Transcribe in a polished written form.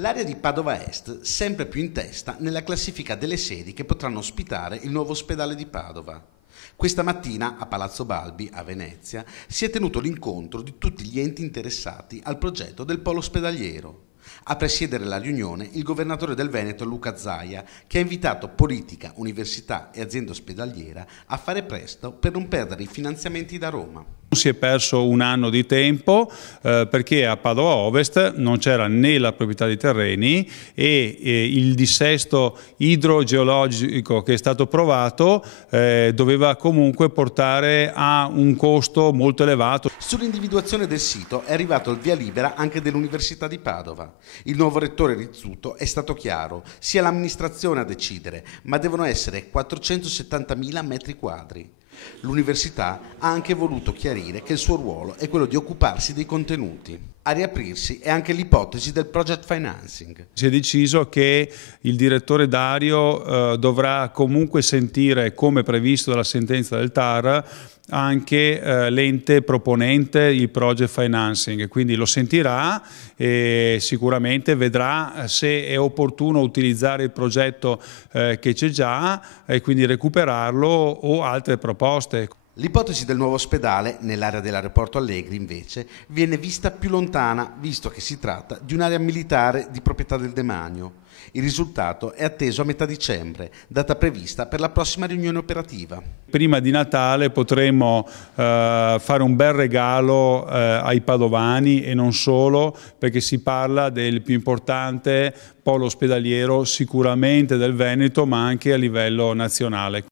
L'area di Padova Est sempre più in testa nella classifica delle sedi che potranno ospitare il nuovo ospedale di Padova. Questa mattina a Palazzo Balbi, a Venezia, si è tenuto l'incontro di tutti gli enti interessati al progetto del polo ospedaliero. A presiedere la riunione il governatore del Veneto Luca Zaia, che ha invitato politica, università e azienda ospedaliera a fare presto per non perdere i finanziamenti da Roma. Si è perso un anno di tempo perché a Padova Ovest non c'era né la proprietà di terreni e il dissesto idrogeologico che è stato provato doveva comunque portare a un costo molto elevato. Sull'individuazione del sito è arrivato il via libera anche dell'Università di Padova. Il nuovo rettore Rizzuto è stato chiaro, sia l'amministrazione a decidere, ma devono essere 470.000 metri quadri. L'università ha anche voluto chiarire che il suo ruolo è quello di occuparsi dei contenuti. A riaprirsi è anche l'ipotesi del project financing. Si è deciso che il direttore Dario dovrà comunque sentire, come previsto dalla sentenza del TAR, anche l'ente proponente il project financing, quindi lo sentirà e sicuramente vedrà se è opportuno utilizzare il progetto che c'è già e quindi recuperarlo o altre proposte. L'ipotesi del nuovo ospedale, nell'area dell'aeroporto Allegri, invece, viene vista più lontana, visto che si tratta di un'area militare di proprietà del demanio. Il risultato è atteso a metà dicembre, data prevista per la prossima riunione operativa. Prima di Natale potremo fare un bel regalo ai padovani e non solo, perché si parla del più importante polo ospedaliero sicuramente del Veneto, ma anche a livello nazionale.